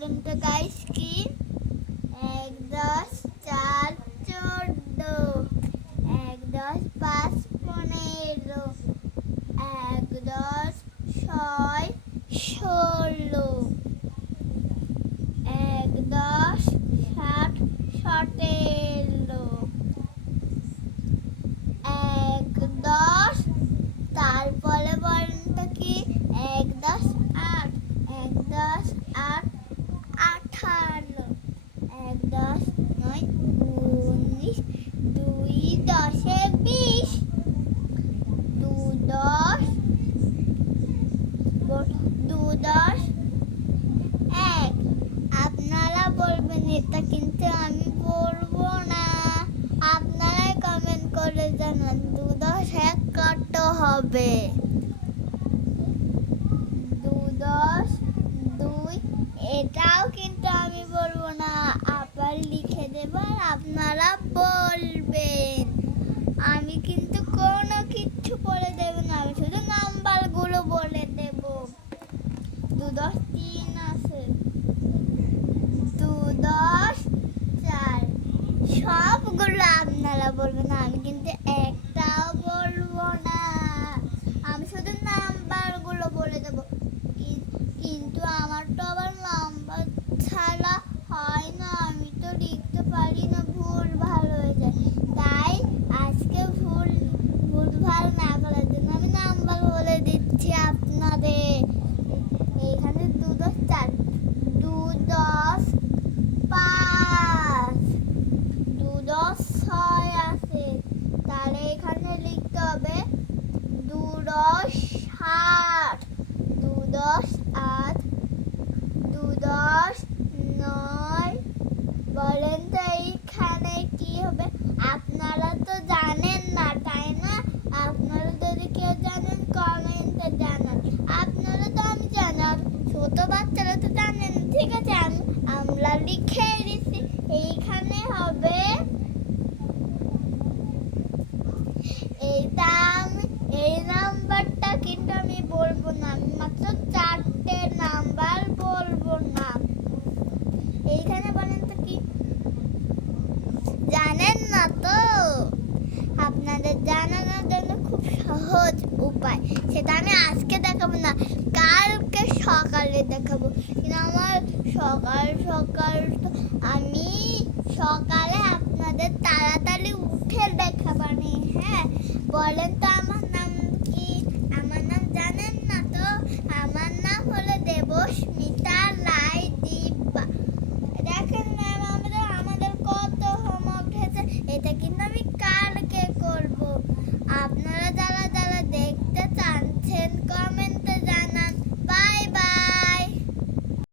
বলেন তো গাইস কি? ১ ১০ ৪ ১৪, ১ ১০ ৫ ১৫, ১ ১০ ৬ ১৬, ১ ১০ ৭ ১৭, ১ ১০ তারপরে বলেন তো কি? ১ ১০ ৮, ১ ১০ ৮ ১৮, ১ ১০ ৯ ১৯, ২ ১০ ২০, ২ ১০ ১। আপনারা বলবেন এটা, কিন্তু আমি বলবো না। আপনারাই কমেন্ট করে জানান ২ ১০ ১ কত হবে। ২ ১০ ২, এটাও কিন্তু আমি বলবো না, আবার লিখে দেব আর আপনারা বলবেন। আমি কিন্তু কোনো কিচ্ছু বলে দেব না, আমি শুধু নাম্বারগুলো বলে দেব। ২ ১০ ৩ আছে, ২ ১০ ৪, সবগুলো আপনারা বলবেন, আমি কিন্তু একটাও বলবো না। আমি শুধু নাম্বারগুলো বলে দেব, কিন্তু আমার তো আবার নাম্বার ছাড়া হয় না, আমি তো লিখতে পারি না, ভুল ভাল হয়ে যায়। তাই আজকে ভুলভাল না করার জন্য আমি নাম্বার বলে দিচ্ছি আপনাদের। এইখানে ২ ১০ ৪, ২ ১০ ৫, ২ ১০ ৬ আছে, তাহলে এখানে লিখতে হবে ২ ১০ ৭, ২ ১০ ৮, ২ ১০ ৯। বলেন তো এইখানে কি হবে? আপনারা তো জানেন না, তাই না? আপনারা যদি কেউ জানেন কমেন্টে জানান। আপনারা তো আমি জানান, ছোট বাচ্চারা তো জানেন। ঠিক আছে, আমরা লিখে দিচ্ছি। এইখানে হবে এই নাম্বারটা কিন্তু আমি বলবো না, আমি মাত্র 4টে নাম্বার বলবো না। এইখানে বলেন তো কি? জানেন না তো? আপনাদের জানানোর জন্য খুব সহজ উপায়, সেটা আমি আজকে দেখাবো না, কালকে সকালে দেখাবো। কিন্তু আমার আমি সকালে আপনাদের তাড়াতাড়ি উঠে দেখাবানি। হ্যাঁ, বলেন তো